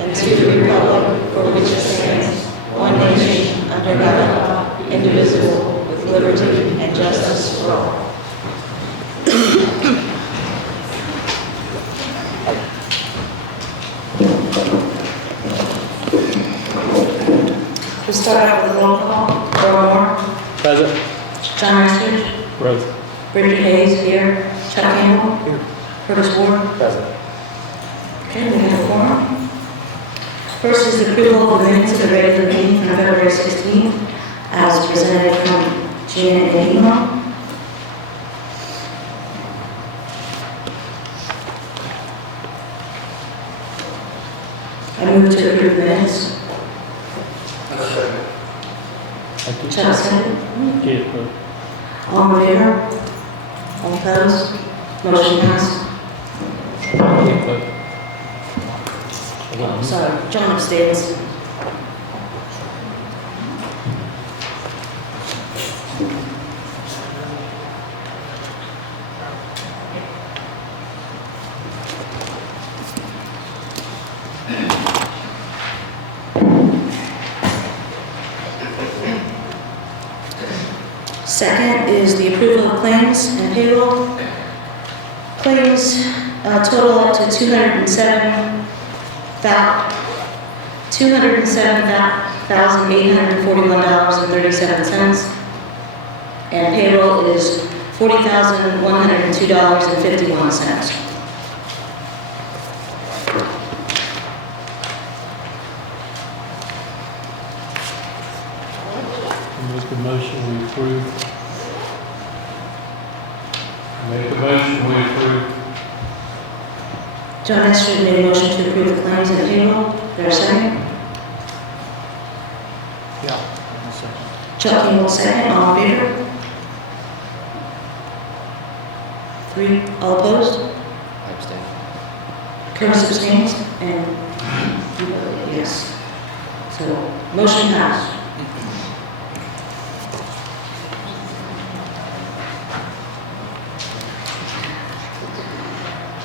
and to the republic for which it stands, one nation, under God, indivisible, with liberty and justice for all. We'll start out with a roll call. Reservoir Moore. Present. John Estridge. Present. Bridget Hayes here. Chuck Campbell. Here. Curtis Ward. Present. Okay, we have a quorum. First is the approval of the minutes of the regular meeting on February 16th, as presented from Gina Gillman. I move to approve the minutes. Chuck, second. All in favor? All opposed? Motion passed. Sorry, John abstains. Second is the approval of claims and payroll. Claims total up to $207,841.37, and payroll is $40,102.51. Make a motion we approve. Make a motion we approve. John Estridge made a motion to approve the claims and payroll. There a second? Yeah. Chuck Campbell, second. All in favor? 3. All opposed? I abstain. Curtis abstains, and you voted yes. So, motion passed.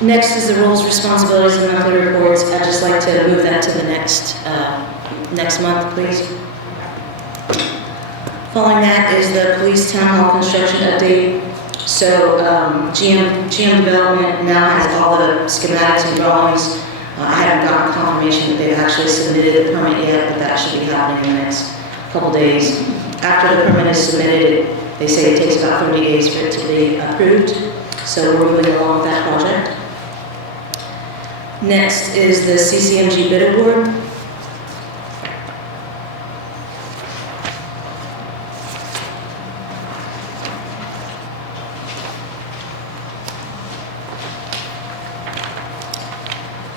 Next is the roles, responsibilities, and monthly reports. I'd just like to move that to the next month, please. Following that is the police town hall construction update. So GM Development now has all the schematics and drawings. I haven't gotten confirmation that they've actually submitted the permit yet, but that should be happening in the next couple days. After the permit is submitted, they say it takes about 30 days for it to be approved. So we're moving along with that project. Next is the CCMG bid award.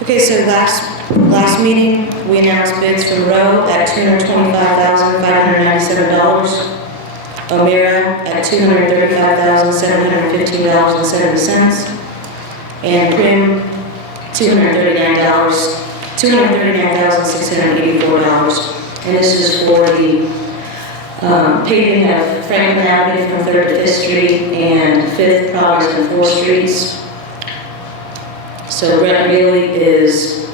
Okay, so last meeting, we announced bids from Rowe at $225,597, O'Meara at $235,715.70, and Prim $239,684. And this is for the paving of Franklin Avenue from 3rd to 5th Street and 5th, Progress, and 4th Streets. So Brent Reilly is,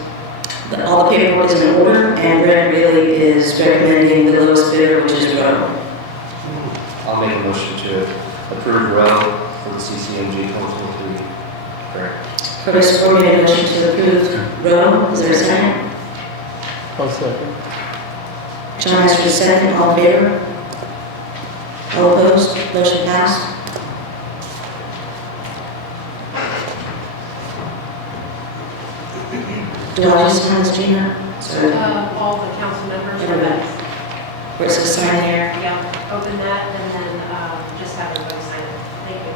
all the paperwork is in order, and Brent Reilly is recommending the lowest bidder, which is Rowe. I'll make a motion to approve Rowe for the CCMG 2023 grant. Curtis Ward made a motion to approve Rowe. Is there a second? I'll second. John Estridge, second. All in favor? All opposed? Motion passed. Do I just sign this, Gina? Sorry. All the council members. Everybody. Where it says sign here. Yeah, open that and then just have everybody sign it. Thank you.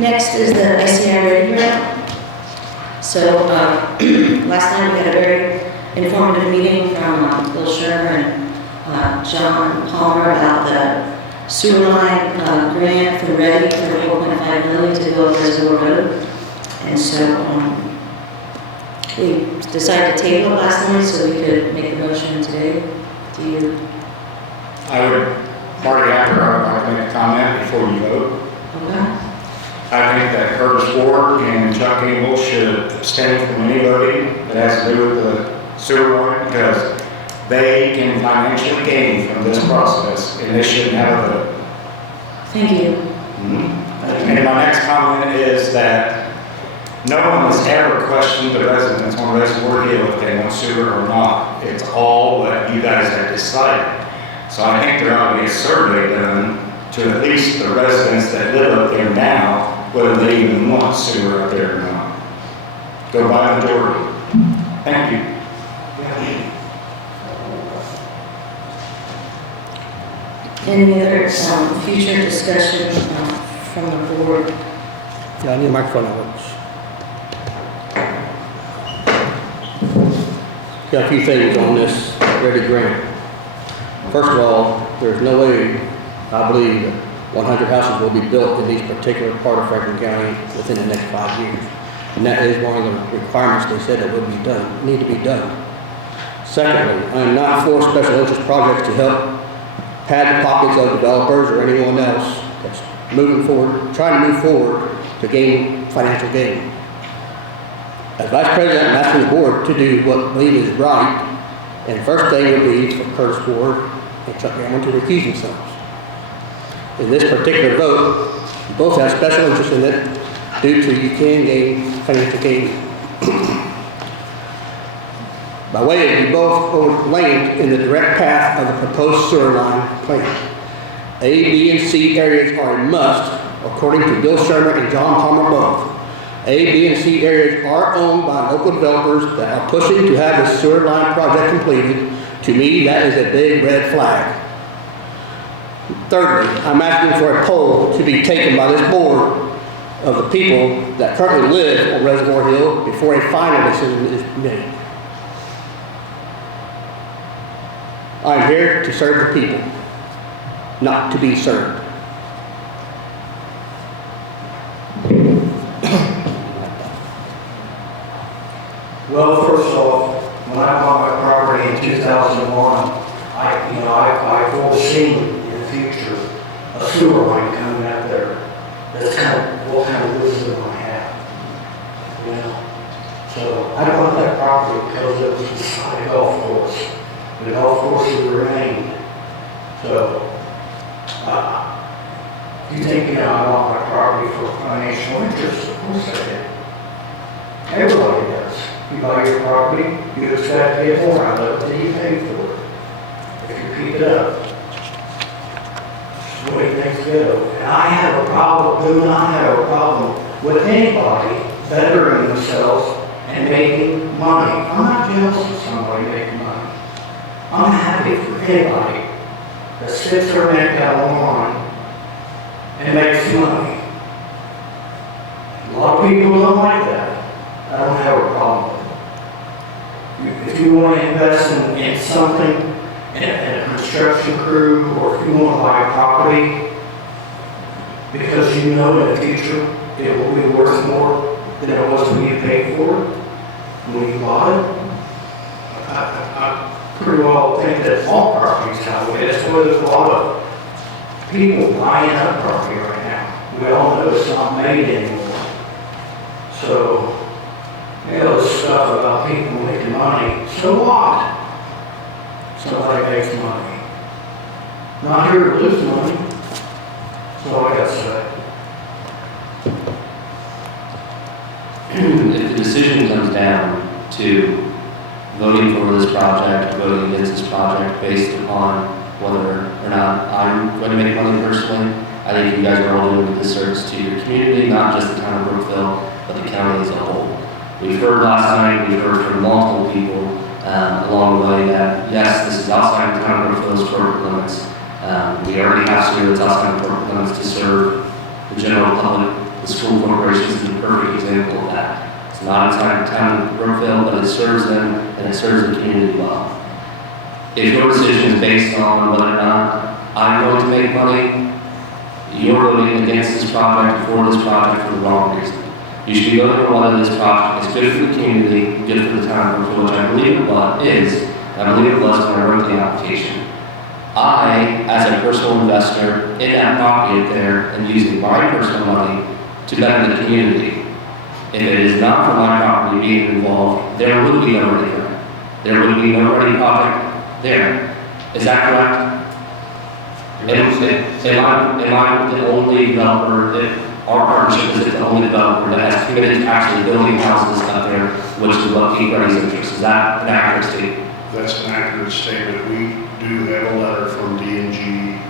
Next is the SEI READI grant. So last night we had a very informative meeting from Bill Shermer and John Palmer about the sewer line grant for READI for $4.5 million to go up Reservoir Hill. And so we decided to table it last night so we could make the motion today. Do you? Marty, after I would like to make a comment before you vote. Okay. I think that Curtis Ward and Chuck Campbell should abstain from any voting that has to do with the sewer line because they can financially gain from this process and they shouldn't have a vote. Thank you. And my next comment is that no one has ever questioned the residents on Reservoir Hill if they want sewer or not. It's all what you guys have decided. So I think there ought to be a survey done to at least the residents that live up there now, whether they even want sewer up there or not. Go by majority. Thank you. Any other future discussion from the board? Yeah, I need a microphone that works. Got a few things on this READI grant. First of all, there's no way, I believe, that 100 houses will be built in this particular part of Franklin County within the next 5 years. And that is one of the requirements they said that would be done, need to be done. Secondly, I am not for special interest projects to help pad the pockets of developers or anyone else that's moving forward, trying to move forward to gain financial gain. As Vice President, I'm asking the board to do what I believe is right, and first thing would be for Curtis Ward and Chuck Campbell to recuse themselves. In this particular vote, you both have special interest in it due to you can gain financial gain. By way of you both are laying in the direct path of the proposed sewer line plan. A, B, and C areas are a must, according to Bill Shermer and John Palmer both. A, B, and C areas are owned by local developers that are pushing to have the sewer line project completed. To me, that is a big red flag. Thirdly, I'm asking for a poll to be taken by this board of the people that currently live on Reservoir Hill before a final decision is made. I'm here to serve the people, not to be served. Well, first off, when I bought my property in 2001, I foreseen in the future a sewer line coming out there. That's what kind of wisdom I have. You know? So I bought that property because it was beside a golf course. The golf course has remained. So, you think, I bought my property for financial interest? Of course I did. Everybody does. You buy your property, you expect to get more out of it than you pay for it. If you keep it up, that's the way things go. And I have a problem, do not have a problem with anybody bettering themselves and making money. I'm not jealous of somebody making money. I'm happy for anybody that sticks their neck out on the line and makes money. A lot of people don't like that. I don't have a problem with it. If you want to invest in something, in a construction crew, or if you want to buy a property, because you know in the future it will be worth more than it was when you paid for it, when you bought it, I pretty well think that all properties that way. That's why there's a lot of people buying up property right now. We all know it's not made anymore. So, this stuff about people making money, so what? Somebody makes money. Not here to lose money. That's all I got to say. If the decision comes down to voting for this project, voting against this project based upon whether or not I'm going to make money personally, I think you guys are all doing a disservice to your community, not just the town of Brookville, but the county as a whole. We've heard last night, we've heard from multiple people along the way that yes, this is outside the town of Brookville's corporate limits. We already have sewer that's outside of corporate limits to serve the general public, the school corporation is the perfect example of that. It's not inside the town of Brookville, but it serves them and it serves the community well. If your decision is based on whether or not I'm going to make money, you're voting against this project or for this project for the wrong reason. You should be voting on whether this project is good for the community, good for the town, for which I believe it was, and I believe it was when I wrote the application. I, as a personal investor in that property up there, am using my personal money to better the community. If it is not for my property being involved, there would be no ready grant. There would be no ready project there. Is that correct? Am I the only developer, our partnership is the only developer that has committed to actually building houses up there, which is what ACREDITE's interest? Is that an accurate statement? That's an accurate statement. We do have a letter from D&G,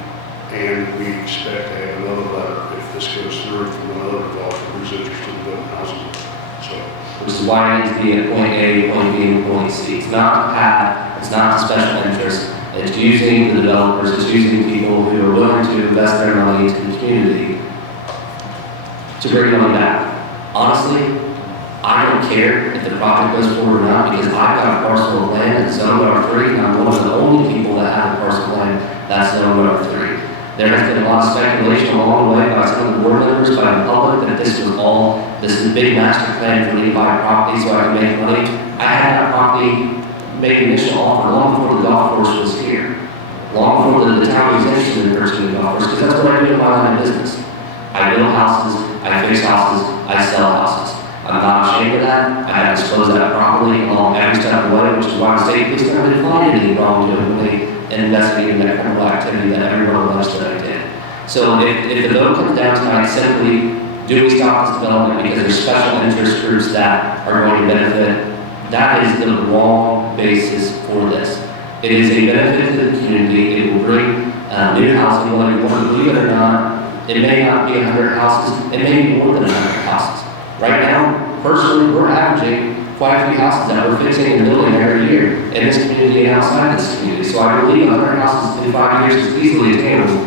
and we expect to have another letter if this goes through from another developer who's interested in building houses. So, which is why it needs to be at point A, point B, and point C. It's not to pad, it's not to special interest. It's using the developers, it's using people who are willing to invest their money into the community to bring money back. Honestly, I don't care if the project goes forward or not, because I've got a parcel of land that's zoned R3, and I'm one of the only people that have a parcel of land that's zoned R3. There has been a lot of speculation along the way by some of the board members, by the public, that this is a big master plan for me to buy property so I can make money. I had that property make an initial offer long before the golf course was here, long before the town was interested in purchasing the golf course, because that's what I do in my line of business. I build houses, I fix houses, I sell houses. I'm not ashamed of that. I have disclosed that properly along every step of the way, which is why the state police never did find anything wrong with it when they investigated that criminal activity that everyone alleged that I did. So if the vote comes down tonight, simply, do we stop this development because there's special interest groups that are going to benefit? That is the wrong basis for this. It is a benefit to the community. It will bring new housing, whether you want to believe it or not. It may not be 100 houses. It may be more than 100 houses. Right now, personally, we're averaging quite a few houses that we're fixing and building every year in this community and outside this community. So I believe 100 houses in 5 years is easily attainable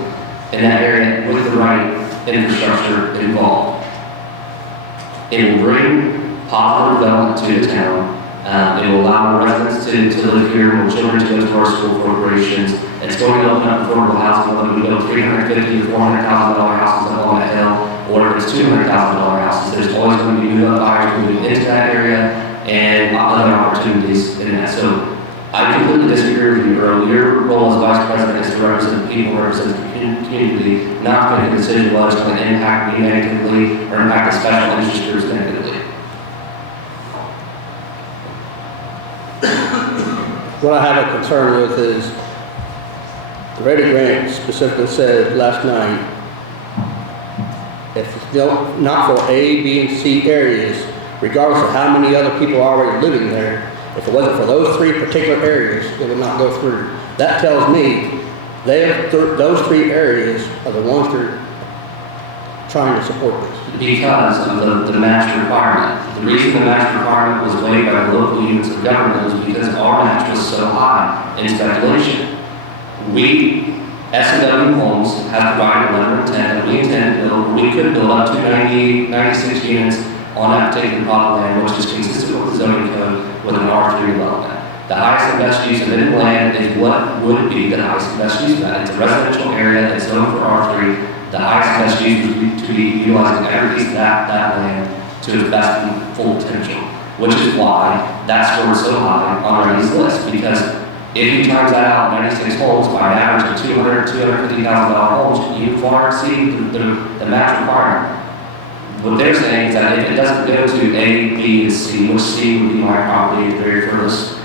in that area with the right infrastructure involved. It will bring positive development to the town. It will allow residents to live here, and children to go to our school corporations. It's going to open up affordable housing, whether we build $350,000 to $400,000 houses up on that hill, or if it's $200,000 houses. There's always going to be new buyers moving into that area and other opportunities in that. So I completely disagree with you, Earl. Your role as vice president is to represent the people, represent the community, not to make a decision whether it's going to impact me negatively or impact the special interest groups negatively. What I have a concern with is the READI grant specifically said last night, if it's not for A, B, and C areas, regardless of how many other people are already living there, if it wasn't for those three particular areas, it would not go through. That tells me those three areas are the ones that are trying to support this. Because of the match requirement. The reason the match requirement was waived by the local units of government was because our match was so high in speculation. We, S&W Homes, have provided a letter of intent that we intend to build, we could build up to 96 units on that particular plot of land, which is consistent with the zoning code with an R3 development. The highest and best use of any land is what would be the highest and best use of that. It's a residential area that's zoned for R3. The highest and best use would be to be utilizing every piece of that land to its best and full potential, which is why that scored so high on READI's list. Because if you times that out, 96 homes by an average of $250,000 homes, you far exceed the match requirement. What they're saying is that if it doesn't go to A, B, and C, which C would be my property at the very furthest,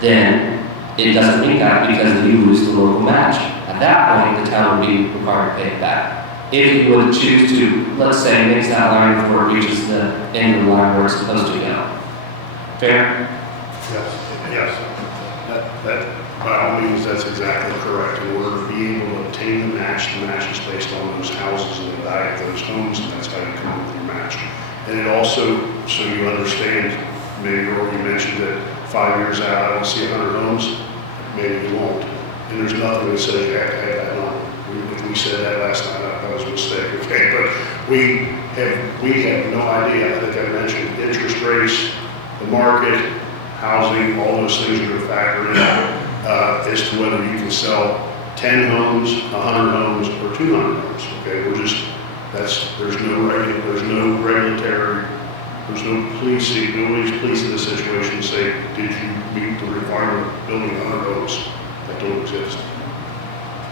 then it doesn't meet that because you lose the local match. At that point, the town would be required to pay it back. If you would choose to, let's say, mix that line before it reaches the end of the line where it's supposed to go. Fair? Yes. That by all means, that's exactly correct. In order to be able to obtain the match is based on those houses and the value of those homes, and that's how you come up with your match. And it also, so you understand, maybe you already mentioned that 5 years out, I don't see 100 homes, maybe you won't. And there's nothing that says you have to have that number. We said that last night, that was a mistake, okay? But have no idea. I think I mentioned interest rates, the market, housing, all those things are going to factor in as to whether you can sell 10 homes, 100 homes, or 200 homes. Okay, there's no regulatory, there's no policing, nobody's policing the situation to say, did you meet the requirement of building 100 homes? That don't exist.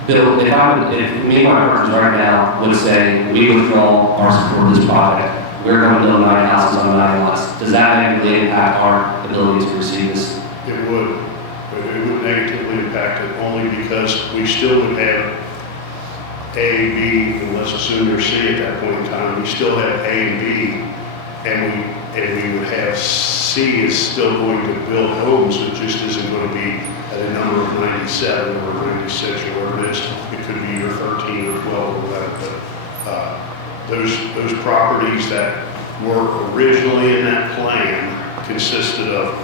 Bill, if me and my partners right now would say, we withdraw our support of this project, we're going to build 9 houses on 9 lots, does that negatively impact our ability to receive this? It would, but it would negatively impact it only because we still would have A, B, and let's assume there's C at that point in time, we still have A and B, and we would have C is still going to build homes, it just isn't going to be at a number of 97 or 96 or whatever it is. It could be either 13 or 12 or whatever, but those properties that were originally in that plan consisted of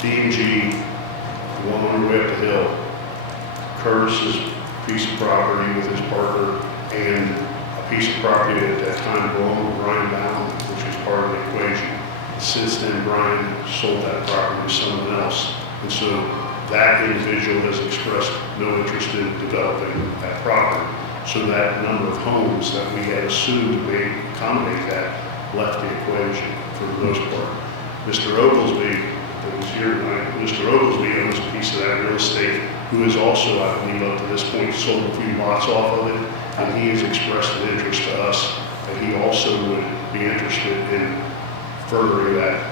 D&G, the one on the way up the hill, Curtis's piece of property with his partner, and a piece of property at that time belonged to Brian Bowman, which was part of the equation. Since then, Brian sold that property to someone else. And so that individual has expressed no interest in developing that property. So that number of homes that we had assumed may accommodate that left the equation for the most part. Mr. Oglesby, that was here tonight, Mr. Oglesby owns a piece of that real estate, who has also, I believe, up to this point, sold a few lots off of it, and he has expressed an interest to us that he also would be interested in furthering that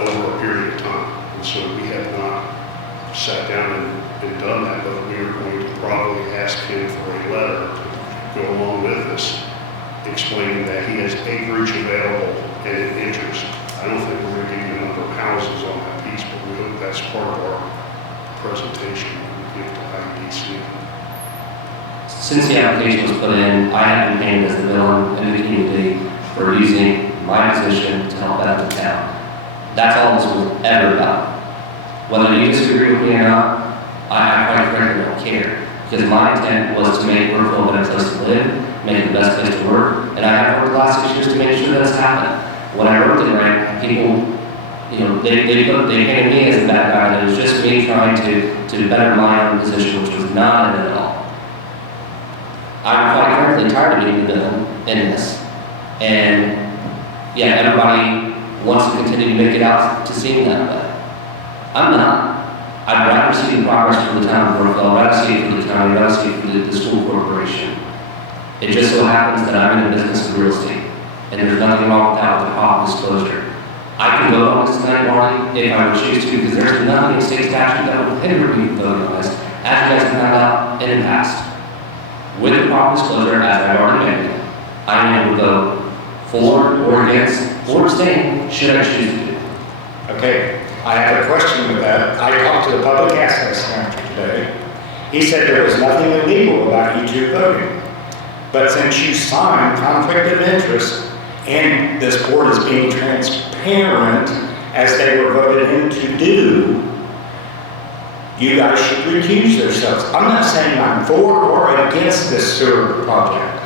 over a period of time. And so we have not sat down and done that, but we are going to probably ask him for a letter to go along with this, explaining that he has acreage available and an interest. I don't think we're going to give you a number of houses on that piece, but we hope that's part of our presentation we give to IDC. Since the application was put in, I have been painted as the villain in the community for using my position to help out the town. That's all this was ever about. Whether you disagree with me or not, I quite frankly don't care. Because my intent was to make Brookville a better place to live, make it the best place to work, and I have worked the last 6 years to make sure that it's happened. When I wrote it right, people, they painted me as the bad guy, and it was just me trying to better my own position, which was not it at all. I'm quite frankly tired of being the villain in this. And yeah, everybody wants to continue to make it out to seem that way. I'm not. I'd rather see the progress for the town of Brookville, I'd rather see it for the county, I'd rather see it for the school corporation. It just so happens that I'm in the business of real estate, and there's nothing wrong with that with the proper disclosure. I can vote on this tonight, Marty, if I would choose to, because there's nothing in state statute that would hinder me from voting on this, as you guys have found out in the past. With the proper disclosure, as I've already mentioned, I am able to vote for or against or abstain, should I choose to do. Okay, I have a question with that. I talked to the public access manager today. He said there was nothing illegal about you two voting. But since you signed conflict of interest and this board is being transparent as they were voted in to do, you guys should recuse yourselves. I'm not saying I'm for or against this sewer project.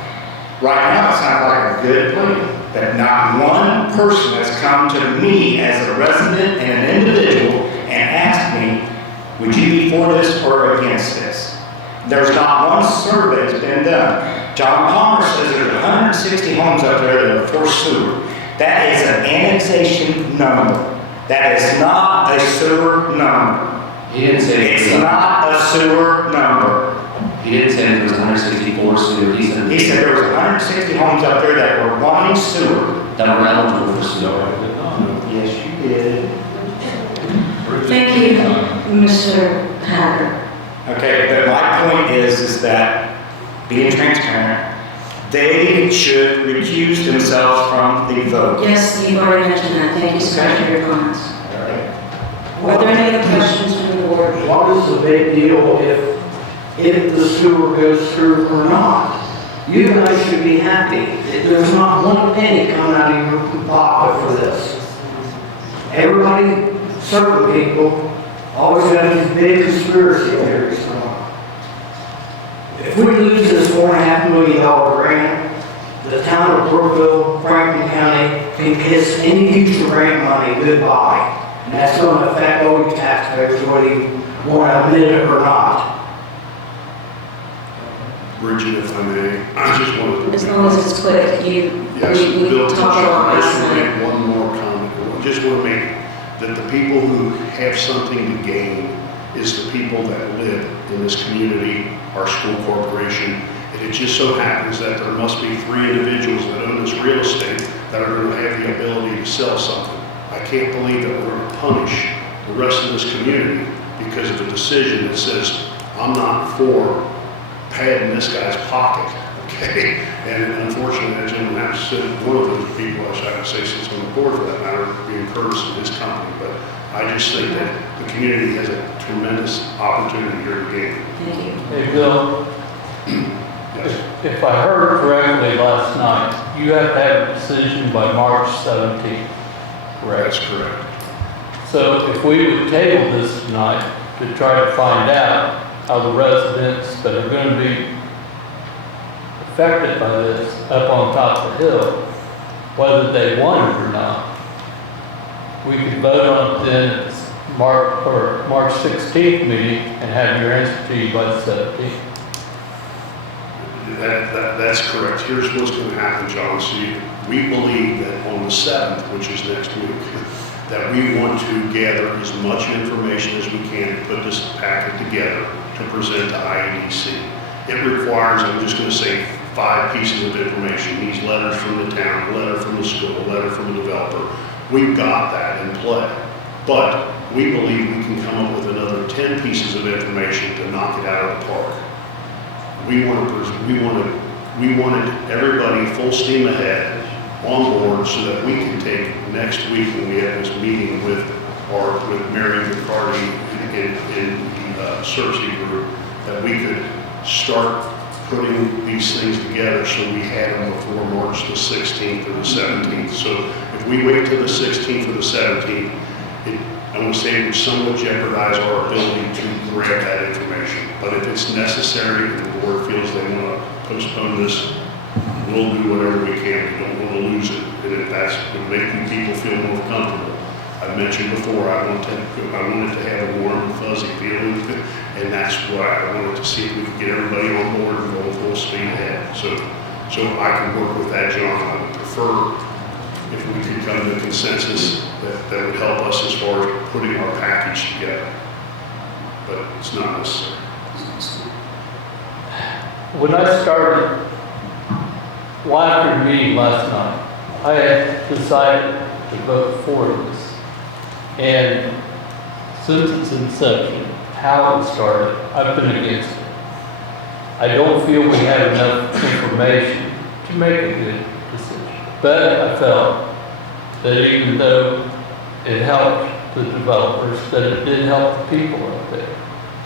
Right now, it sounds like a good plan. That not one person has come to me as a resident and an individual and asked me, would you be for this or against this? There's not one survey that's been done. John Palmer says there's 160 homes up there that are for sewer. That is an annexation number. That is not a sewer number. He didn't say it's not a sewer number. He didn't say there was 164 sewer. He said there was 160 homes up there that were wanting sewer. That were eligible for sewer. Yes, you did. Thank you, Mr. Hatter. Okay, but my point is that being transparent, they should recuse themselves from the vote. Yes, you've already mentioned that. Thank you so much for your comments. All right. Are there any other questions from the board? What is the big deal if the sewer goes through or not? You guys should be happy. There's not one penny coming out of your pocket for this. Everybody, certain people, always have these big conspiracy theories going on. If we lose this $4.5 million grant, the town of Brookville, Franklin County can kiss any future grant money goodbye. And that's going to affect all your taxpayers, whether you want to admit it or not. Bridget, if I may, I just wanted to. As long as it's quick, Yes, we Bill, talked about I just last want to night. make one more comment. I just want to make that the people who have something to gain is the people that live in this community, our school corporation. And it just so happens that there must be 3 individuals that own this real estate that are going to have the ability to sell something. I can't believe that we're going to punish the rest of this community because of a decision that says, I'm not for padding this guy's pocket, okay? And unfortunately, that gentleman happens to sit one of those people, I should say, sits on the board for that matter, being courteous of his company. But I just think that the community has a tremendous opportunity here to gain. Thank you. Hey, Bill, Yes. if I heard correctly last night, you have to have a decision by March 17th, correct? That's correct. So if we would table this tonight to try to find out how the residents that are going to be affected by this up on top of the hill, whether they want it or not, we could vote on it then at the March 16th meeting and have your answer to you by the 17th. That's correct. Here's what's going to happen, John. See, we believe that on the 7th, which is next week, that we want to gather as much information as we can to put this packet together to present to IEDC. It requires, I'm just going to say, 5 pieces of information. These letters from the town, a letter from the school, a letter from the developer. We've got that in play. But we believe we can come up with another 10 pieces of information to knock it out of the park. We wanted everybody full steam ahead on board so that we can take next week when we have this meeting with Mary McCarty in the Cersei group, that we could start putting these things together so we had them before March the 16th or the 17th. So if we wait till the 16th or the 17th, I want to say it would somewhat jeopardize our ability to grab that information. But if it's necessary and the board feels they want to postpone this, we'll do whatever we can. We don't want to lose it. And if that's going to make people feel more comfortable. I've mentioned before, I wanted to have a warm and fuzzy feeling, and that's why I wanted to see if we could get everybody on board and go full speed ahead. So I can work with that, John. I would prefer if we could come to a consensus that would help us as far as putting our package together. But it's not necessary. When I started, after the meeting last night, I had decided to vote for this. And since its inception, how it started, I've been against it. I don't feel we have enough information to make a good decision. But I felt that even though it helped the developers, that it did help the people out there,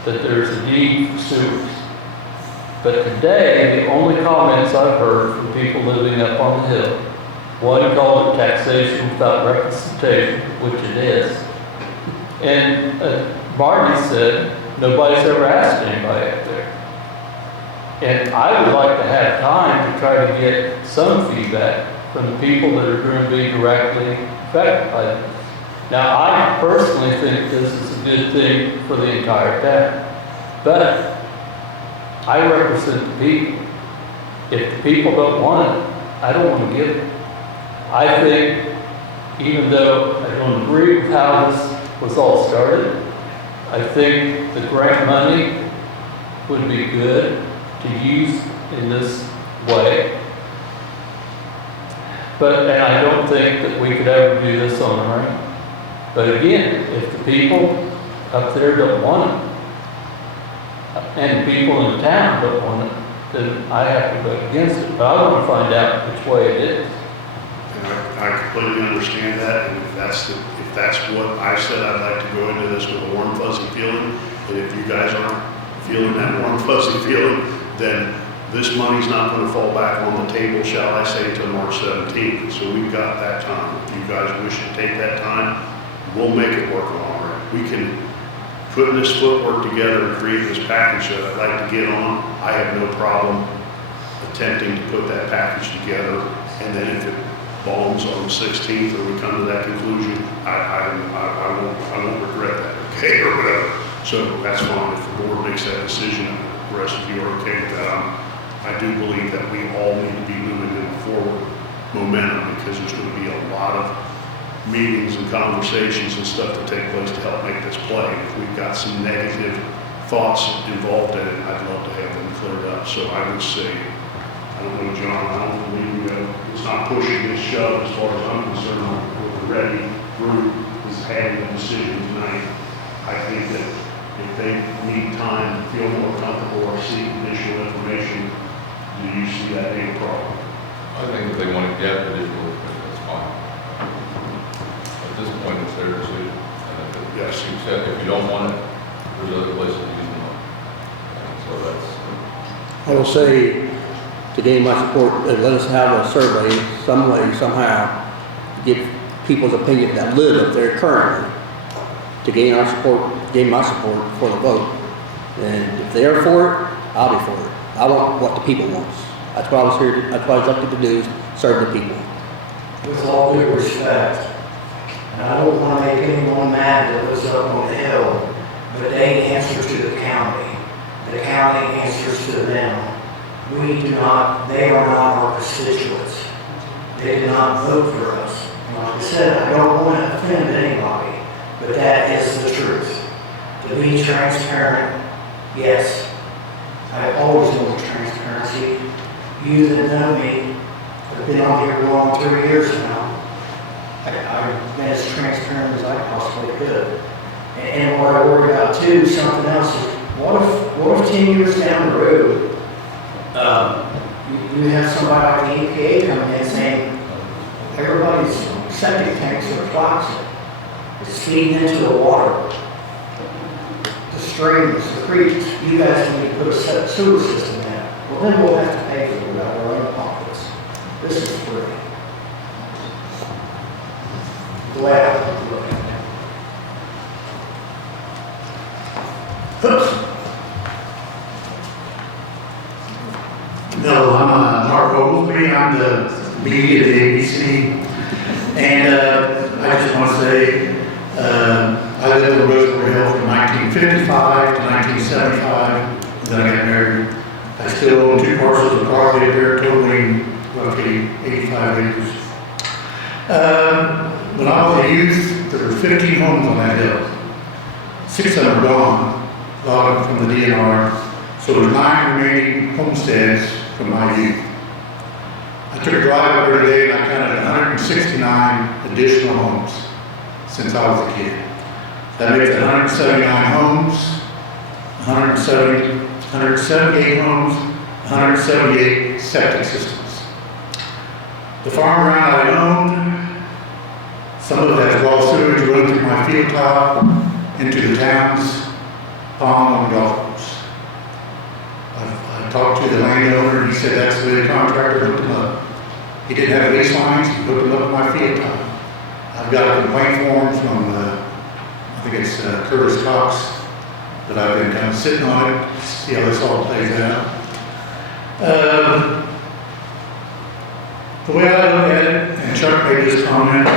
that there's a need for sewers. But today, the only comments I've heard from people living up on the hill, one called it taxation without representation, which it is. And Marty said, nobody's ever asked anybody up there. And I would like to have time to try to get some feedback from the people that are going to be directly affected by this. Now, I personally think this is a good thing for the entire town. But I represent the people. If the people don't want it, I don't want to give it. I think, even though I don't agree with how this was all started, I think the grant money would be good to use in this way. And I don't think that we could ever do this on our own. But again, if the people up there don't want it, and the people in the town don't want it, then I have to vote against it. But I want to find out which way it is. And I completely understand that, and if that's what I said, I'd like to go into this with a warm fuzzy feeling, and if you guys aren't feeling that warm fuzzy feeling, then this money's not going to fall back on the table, shall I say, until March 17th. So we've got that time. If you guys wish to take that time, we'll make it work on our end. We can put this footwork together and create this package that I'd like to get on. I have no problem attempting to put that package together, and then if it falls on the 16th or we come to that conclusion, I won't regret that, okay, or whatever. So that's fine. If the board makes that decision and the rest of you are okay with that, I do believe that we all need to be moving in forward momentum, because there's going to be a lot of meetings and conversations and stuff to take place to help make this play. If we've got some negative thoughts involved in it, I'd love to have them cleared up. So I would say, I don't know, John, I don't believe it's not pushing this shove as far as I'm concerned. With the READI group is having a decision tonight. I think that if they need time, feel more comfortable or seek additional information, do you see that being a problem? I think if they want to get additional information, that's fine. At this point, it's their decision. And if Yes. if you don't want it, there's other places to use the money. And so that's, I will say, to gain my support, let us have a survey, some way, somehow, to get people's opinion that live up there currently, to gain our support, gain my support for the vote. And if they are for it, I'll be for it. I want what the people want. That's what I was here, that's what I was elected to do, is serve the people. With all due respect, and I don't want to make anyone mad that lives up on the hill, but they answer to the county. The county answers to them. We do not, they are not our constituents. They did not vote for us. And like I said, I don't want to offend anybody, but that is the truth. To be transparent, yes, I always want transparency. You that know me, I've been on here going on 3 years now. I've been as transparent as I possibly could. And what I worry about too, something else is, what if 10 years down the road, you have somebody like the EPA coming in saying, everybody's septic tanks are toxic. It's feeding into the water, the streams, the creeks. You guys need to put a sewer system in. Well, then we'll have to pay for it out of our own pockets. This is free. The way I look at it. No, I'm Mark Oglesby. I'm the BD of the ABC. And I just want to say, I lived in Reservoir Hill from 1955 to 1975. Then I got married. I still own 2 parcels of property there, totaling roughly 85 acres. When I was a youth, there were 15 homes on that hill. 6 of them are gone, a lot of them from the DNR. So there's 9 remaining homesteads from my youth. I took a drive up there today and I counted 169 additional homes since I was a kid. That makes 179 homes, 178 homes, 178 septic systems. The farm ground I owned, some of it has raw sewage running through my field tile into the town's pond on the golf course. I talked to the landowner and he said that's the way the contractor hooked them up. He didn't have lease lines, he hooked them up in my field tile. I've got a complaint form from, I think it's Curtis Cox, but I've been kind of sitting on it to see how this all plays out. The way I look at it, and Chuck made this comment,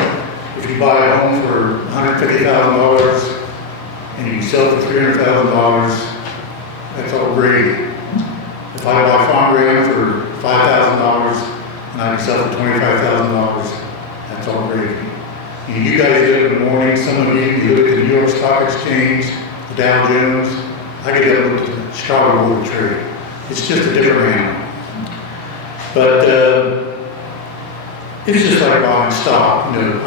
if you buy a home for $150,000 and you sell it for $300,000, that's all great. If I buy farm ground for $5,000 and I can sell for $25,000, that's all great. And you guys get up in the morning, some of you look at the New York Stock Exchange, the Dow Jones. I get up with the Chicago Board of Trade. It's just a different animal. But it's just like buying stock. You know, I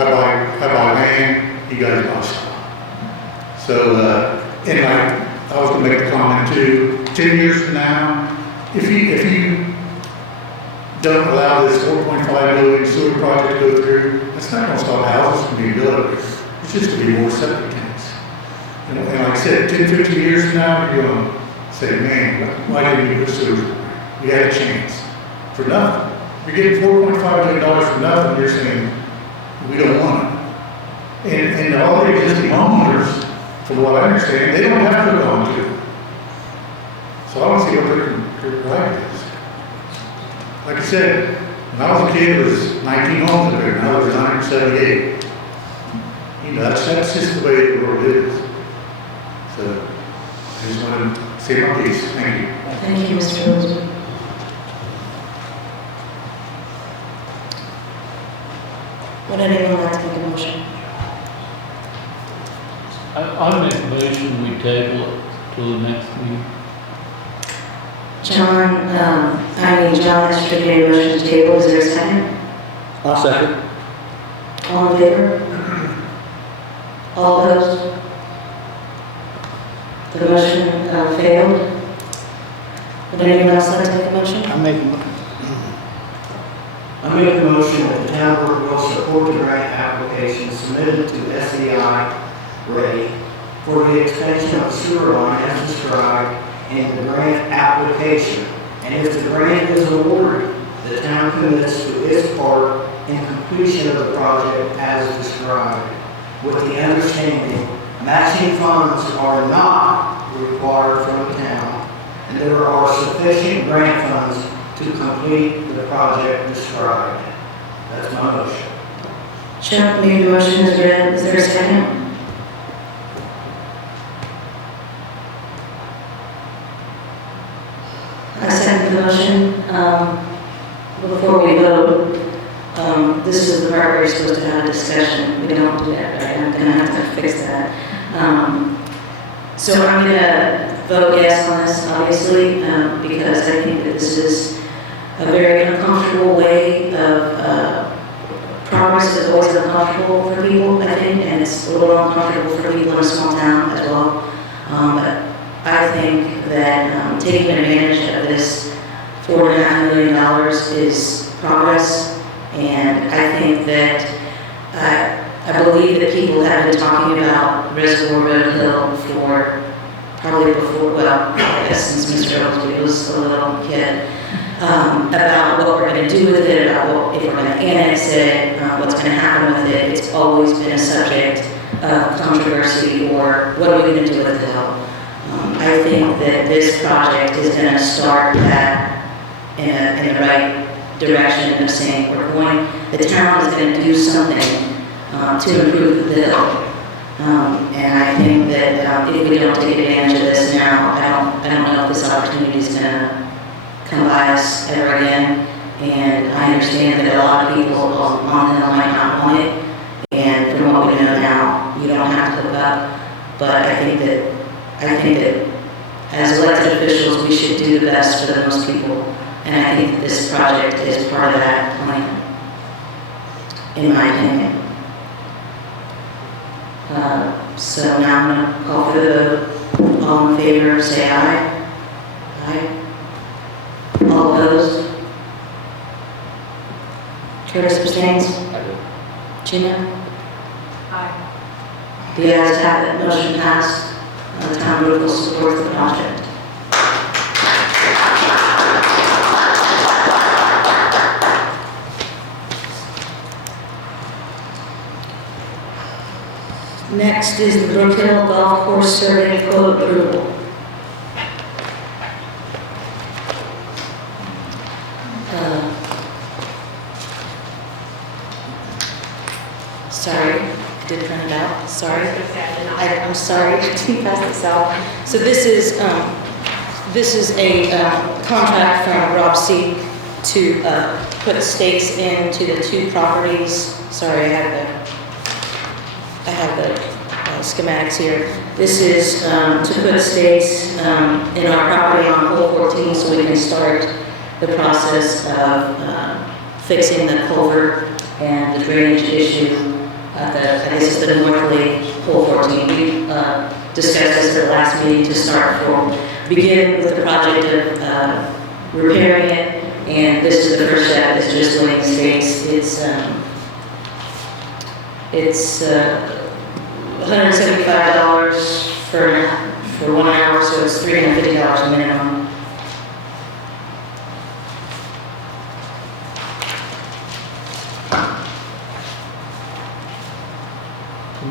buy land, you guys buy stock. So, and I was going to make a comment too. 10 years from now, if you don't allow this 4.5 million sewer project to go through, that's not going to stop houses from being built. It's just going to be more septic tanks. And like I said, 10, 15 years from now, you're going to say, man, why didn't we put sewers? We had a chance. For nothing. You're getting $4.5 million for nothing, you're saying, we don't want it. And all the existing homeowners, from what I understand, they don't have to go on to it. So I don't see what their right is. like I said, when I was a kid, there was 19 homes up there, now there's 178. You know, that's just the way the world is. So, I just wanted to say my piece. Thank you. Thank you, Mr. Rosen. Would anyone like to make a motion? I make a motion, we table it till the next meeting. John has to make a motion to table. Is there a second? I'll second. All in favor? All opposed? The motion failed. Would anyone else like to make a motion? I make a motion that the town board will support the grant application submitted to SEI READI for the extension of sewer line as described in the grant application. And if the grant is awarded, the town commits to its part in completion of the project as described, with the understanding matching funds are not required from the town, and there are sufficient grant funds to complete the project described. That's my motion. Chuck made a motion as read. Is there a second? I second the motion. Before we vote, this is the part where you're supposed to have a discussion. We don't do that, right? I'm gonna have to fix that. So I'm gonna vote yes on this, obviously, because I think that this is a very uncomfortable way of, progress is always uncomfortable for people, I think, and it's a little uncomfortable for people in a small town as well. But I think that taking advantage of this $4.5 million is progress, and I think that I believe that people have been talking about Reservoir Hill for probably before, well, I guess since Mr. Oakley was a little kid, about what we're going to do with it, about if we're going to annex it, what's going to happen with it. It's always been a subject of controversy, or what are we going to do with the hill? I think that this project is going to start that in the right direction of saying the town is going to do something to improve the hill. And I think that if we don't take advantage of this now, I don't know if this opportunity is going to come by us ever again. And I understand that a lot of people on the hill might not want it. And from what we know now, you don't have to hook up. But I think that as elected officials, we should do the best for the most people. And I think that this project is part of that plan, in my opinion. So now I'm going to call for the vote. All in favor, say aye. Aye. All opposed? Curtis abstains? I do. Gina? Aye. The ayes have it, motion passed. The town board will support the project. Next is the Brookville Golf Course Survey Quote Approval. Sorry, I did print it out, sorry. I'm sorry, I didn't pass this out. So this is a contract from Rob C. to put stakes into the two properties. Sorry, I have the schematics here. This is to put stakes in our property on hole 14 so we can start the process of fixing the culvert and the drainage issue. I guess it's the northerly hole 14. We discussed this at the last meeting to begin with the project of repairing it, and this is the first step. It's just laying stakes. It's $175 for 1 hour, so it's $350 minimum.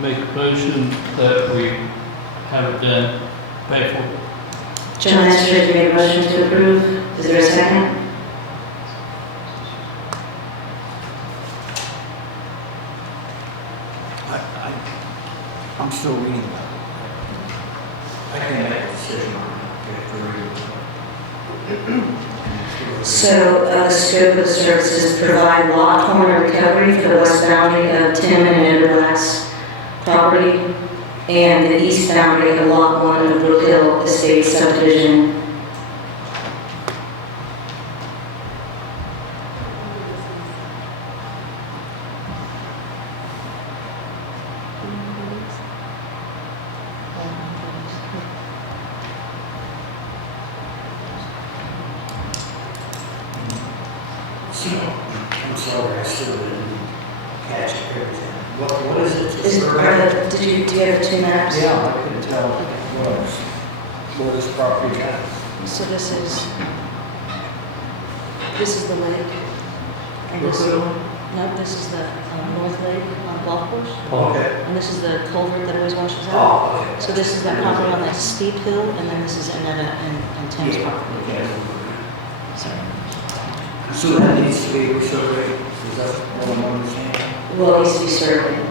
Make a motion that we have it done, pay for it. John Estridge made a motion to approve. Is there a second? I'm still reading about it. I can't make a decision on it. So, the scope of the services provide lot corner recovery for the west boundary of Tim and Ed Black's property and the east boundary of Lot 1 of Brookville Estate subdivision. I'm sorry, I still didn't catch everything. What is it? Do you have the two maps? Yeah, I couldn't tell what it was. Where this property at? So this is the lake. And this, no, this is the North Lake golf course. Okay. And this is the culvert that always washes out. Oh, okay. So this is that property on that steep hill, and then this is Annetta and Tim's property. Yeah. Sorry. So that needs to be surveyed, is that what I'm understanding? Well, it needs to be surveyed,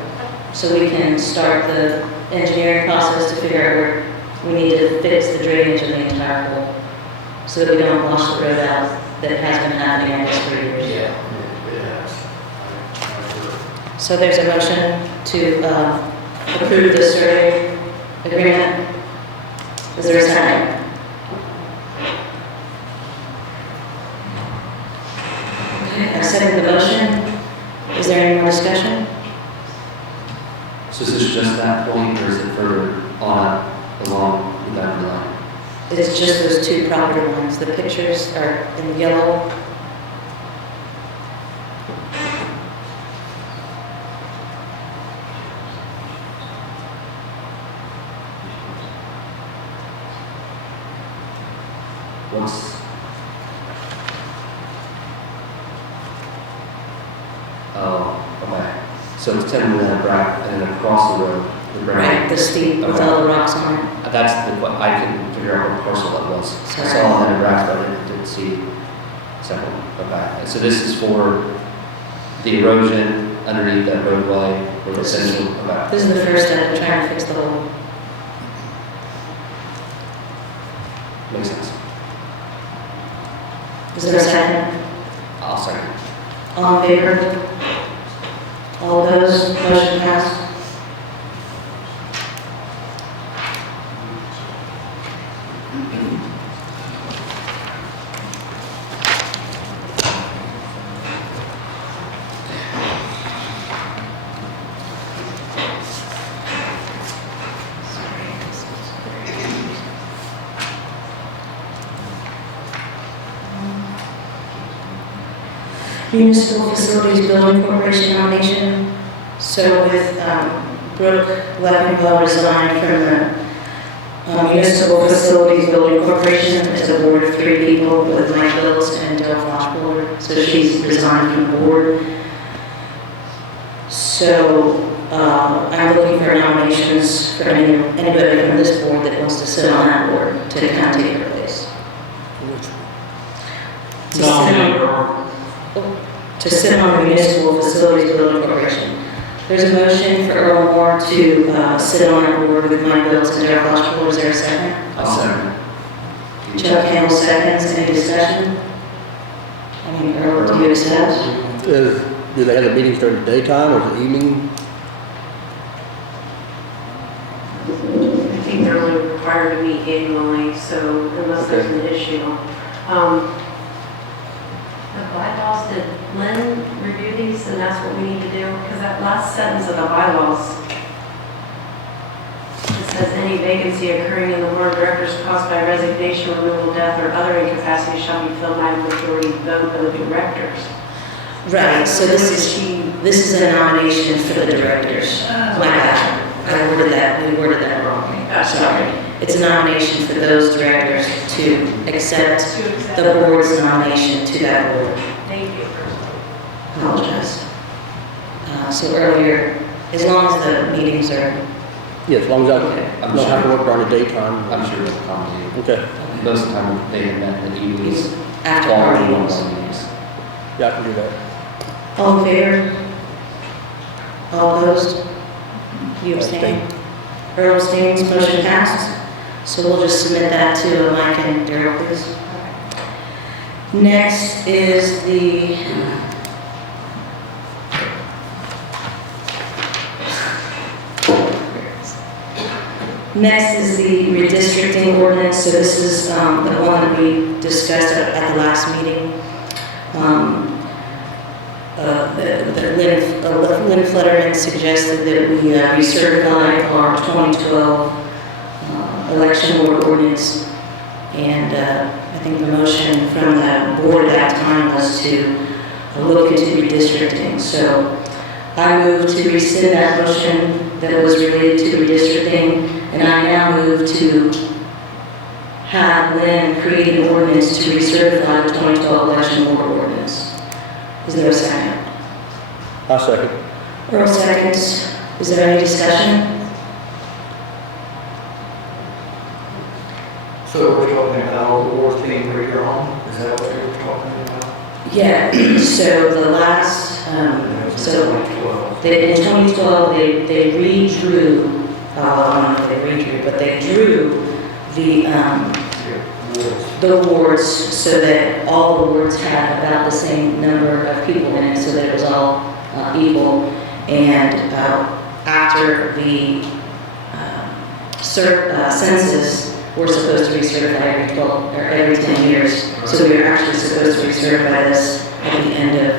so we can start the engineering process to figure out where we need to fix the drainage of the entire hole, so that we don't wash the road out that has been happening, I guess, for years. Yeah, it has. So there's a motion to approve the survey agreement. Is there a second? Okay, I second the motion. Is there any more discussion? So is this just that point, or is it further on up along the boundary line? It's just those two property lines. The pictures are in yellow. What's... Oh, okay. So it's 10 and back and then across the road. The ground. Right, the steep with all the rocks on it. That's the, what I couldn't figure out what parcel that was. I Sorry. saw it in the graph, but I didn't see second. Okay, and so this is for the erosion underneath that roadway or the central, okay. This is the first step of trying to fix the hole. Makes sense. Is there a second? I'll second. All in favor? All opposed? Motion passed. Municipal Facilities Building Corporation nomination. So with Brooke Levenwell resigned from the Municipal Facilities Building Corporation as a board of 3 people with Mike Bills and Del Floshboard. So she's resigned from the board. So I'm looking for nominations for anybody from this board that wants to sit on that board to kind of take her place. To sit on- to sit on the Municipal Facilities Building Corporation. There's a motion for Earl Moore to sit on that board with Mike Bills and Derek Washboard. Is there a second? I'll second. Chuck Campbell seconds. Any discussion? I mean, Earl, do you accept? Do they have the meetings during the daytime or the evening? I think they're only required to meet annually, so unless there's an issue. The bylaws, did Lynn review these and that's what we need to do? Because that last sentence of the bylaws, it says any vacancy occurring in the board of directors caused by resignation, removal, death, or other incapacity shall be filled by a majority vote of the directors. Right, so this is a nomination for the directors. My bad. We worded that wrongly. Sorry. It's a nomination for those directors to accept the board's nomination to that board. Thank you. Apologize. So earlier, as long as the meetings are, Yeah, as long as Okay. I don't have to work during the daytime. I'm sure it's complicated. Okay, Most of the time they have met in the evenings. after All our in one meetings. meetings. yeah, I can do that. All in favor? All opposed? You abstain? Earl abstains, motion passed. So we'll just submit that to Mike and Daryl, please. Next is the redistricting ordinance. So this is the one that we discussed at the last meeting. Lynn Flutterman suggested that we recertify our 2012 election board ordinance. And I think the motion from the board at that time was to look into redistricting. So I move to rescind that motion that was related to redistricting, and I now move to have Lynn create an ordinance to recertify the 2012 election board ordinance. Is there a second? I'll second. Earl seconds. Is there any discussion? So we're talking about all the wards being redrawn? Is that what you're talking about? Yeah, so the last, so in 2012, they redrew, I don't know if they redrew, but they drew the wards so that all the wards had about the same number of people in it, so that it was all equal. And after the census, we're supposed to recertify every 10 years. So we were actually supposed to recertify this at the end of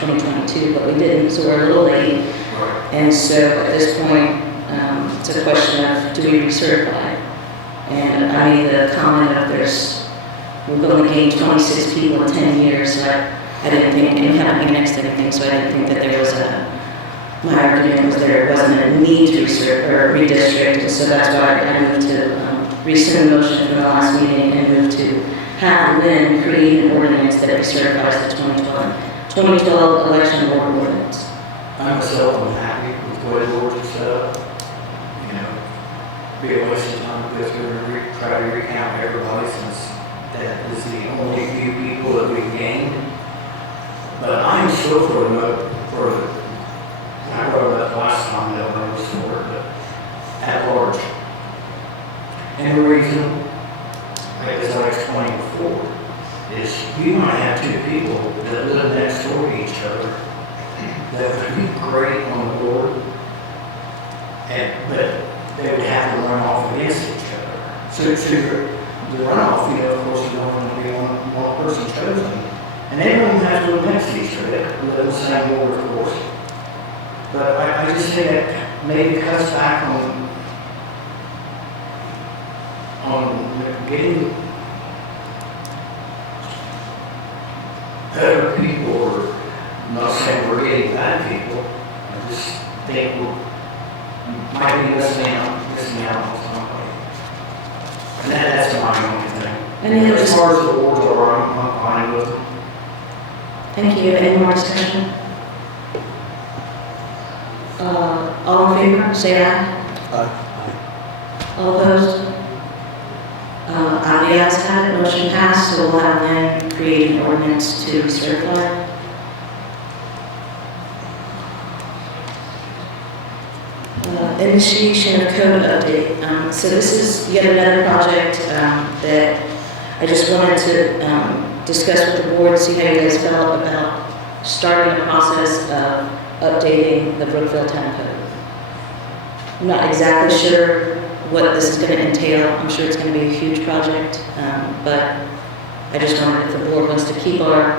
2022, but we didn't, so we're a little late. And so at this point, it's a question of, do we recertify? And I made the comment of we've only gained 26 people in 10 years, so I didn't think, and we haven't annexed anything, so I didn't think that there was my argument was there wasn't a need to redistrict, and so that's why I moved to rescind the motion from the last meeting and move to have Lynn create an ordinance that recertifies the 2012 election board ordinance. I myself am happy with the way the board is set up. You know, be a waste of time because we're going to try to recount everybody since that is the only few people that we've gained. But I'm still for I wrote that last time, I don't know the word, but at large. And the reason, as I explained before, is you might have two people that live next door to each other that would be great on the board, but they would have to run off against each other. So the runoff, of course, is only going to be one person chosen. And they don't even have to live next to each other. They live in the same board, of course. But I just think that maybe cuts back on getting better people, or I'm not saying we're getting bad people. I just think we might be missing out on something. And that's my only thing. As far as the boards are, I'm fine with them. Thank you. Any more discussion? All in favor, say aye. Aye. All opposed? The ayes have it, motion passed, so we'll have Lynn create an ordinance to recertify. Initiation of code update. So this is yet another project that I just wanted to discuss with the board, see how you guys felt about starting the process of updating the Brookville Town Code. I'm not exactly sure what this is going to entail. I'm sure it's going to be a huge project, but I just wondered if the board wants to keep our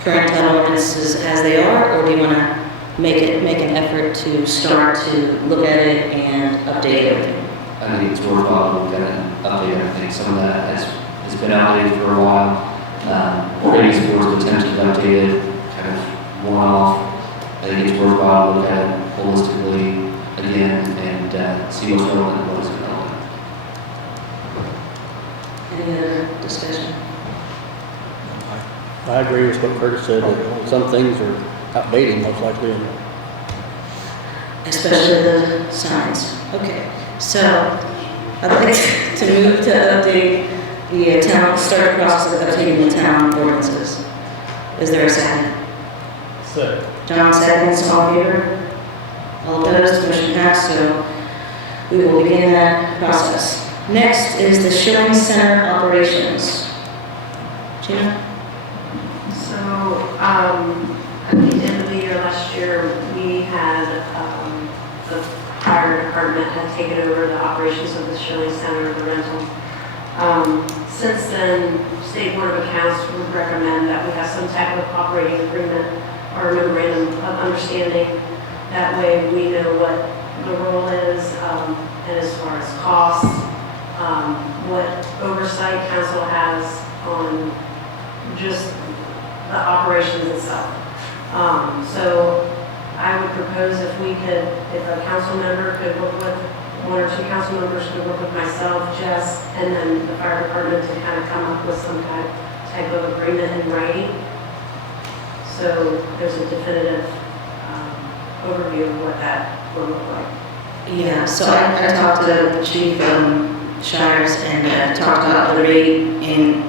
current title ordinances as they are, or do you want to make an effort to start to look at it and update everything? I think it's worthwhile to look at it and update everything. Some of that has been outdated for a while. Previous boards have attempted to update it, kind of worn off. I think it's worthwhile to look at it holistically again and see what's relevant and what isn't relevant. Any other discussion? I agree with what Curtis said, that some things are outdated most likely. Especially the signs. Okay, so I'd like to move to update the start the process of updating the town ordinances. Is there a second? Second. John seconds, all in favor? All opposed, motion passed. So we will begin that process. Next is the Schilling Center operations. Gina? So, at the end of the year last year, we had, the fire department had taken over the operations of the Schilling Center, the rental. Since then, State Board of Accounts would recommend that we have some type of operating agreement or memorandum of understanding. That way we know what the role is, and as far as costs, what oversight council has on just the operations itself. So I would propose if we could, if a council member could work with, one or two council members could work with myself, Jess, and then the fire department to kind of come up with some type of agreement in writing. So there's a definitive overview of what that will look like. Yeah, so I talked to Chief Shires and talked about the rate in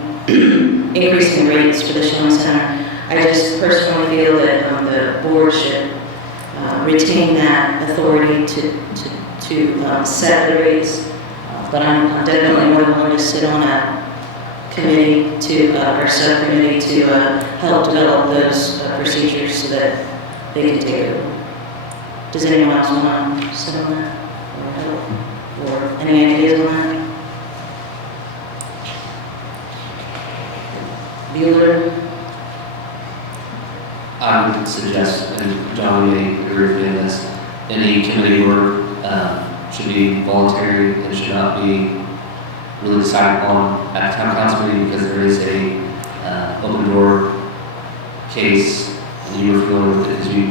increasing the rates for the Schilling Center. I just personally feel that the board should retain that authority to set the rates, but I'm definitely more than willing to sit on a committee or subcommittee to help develop those procedures so that they can take it over. Does anyone else want to sit on that or help, or any ideas on that? Bueller? I would suggest, and John may agree with me on this, any committee work should be voluntary and should not be really decided upon at the town council meeting, because there is a open door case, and you were familiar with it because you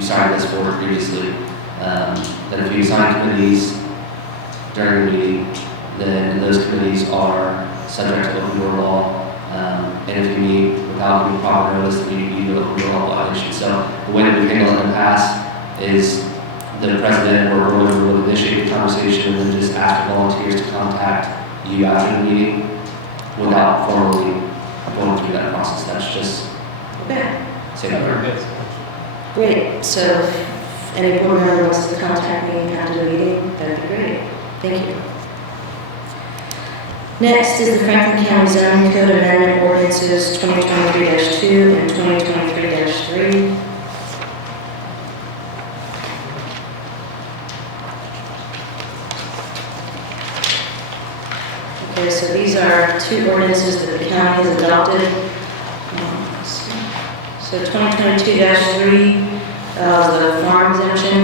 signed this for it previously. That if you assign committees during the meeting, then those committees are subject to open door law. And if you meet without giving proper notice, then you do open door law violation. So the way that we've handled it in the past is the president or whoever will initiate the conversation and then just ask the volunteers to contact you after the meeting without formally going through that process. That's just safe. Great, so if any board member wants to contact me after the meeting, that'd be great. Thank you. Next is the Franklin County Zoning Code Amendment Ordinances 2023-2 and 2023-3. Okay, so these are two ordinances that the county has adopted. So 2022-3, the farm exemption.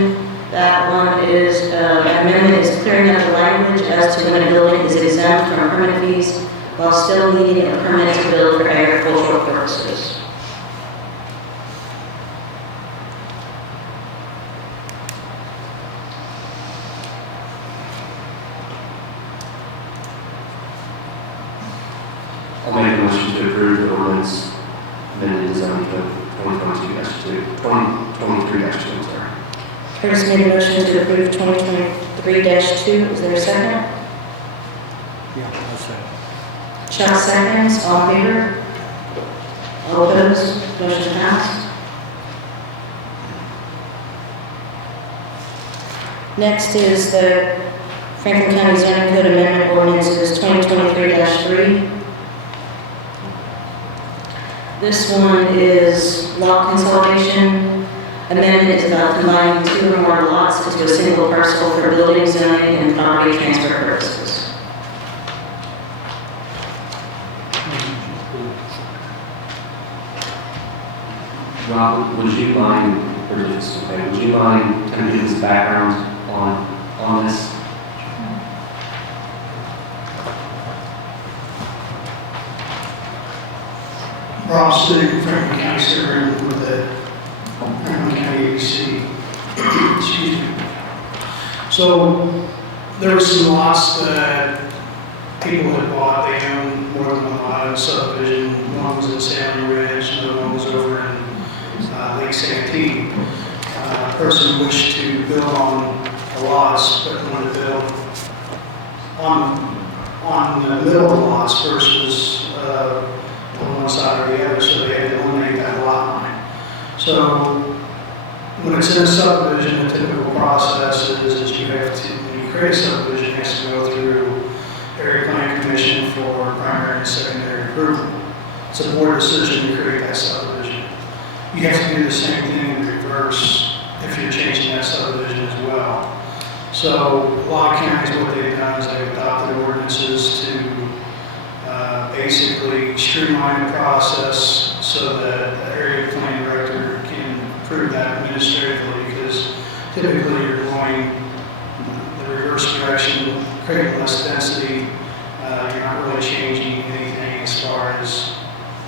That one is, amendment is clearing up the language as to when a building is exempt from permit fees while still needing a permit to build for agricultural purposes. I'll make a motion to approve the ordinance amending the zoning code 2022-2, 2023-2, sorry. Curtis made a motion to approve 2023-2. Is there a second? Yeah, I'll say. Chuck seconds. All in favor? All opposed? Motion passed. Next is the Franklin County Zoning Code Amendment Ordinances 2023-3. This one is lot consolidation. Amendment is about combining two or more lots into a single parcel for building, zoning, and property transfer purposes. Rob, would you mind, or just, okay, would you mind kind of giving us background on this? Rob Stewart, Franklin County Surveyor with the Franklin County ABC. Excuse me. So there were some lots that people had bought. They owned more than one lot in the subdivision. One was in Salmon Ridge, another one was over in Lake Santee. A person wished to build on the lots, but wanted to build on the middle of the lots versus on one side or the other, so they had to eliminate that lot line. So when it's in a subdivision, the typical process is you have to, when you create a subdivision has to go through area plan commission for primary and secondary approval. It's a board decision to create that subdivision. You have to do the same thing in reverse if you're changing that subdivision as well. So a lot of counties, what they've done is they've adopted ordinances to basically streamline the process so that the area plan director can approve that administratively, because typically you're going the reverse direction, creating less density. You're not really changing anything as far as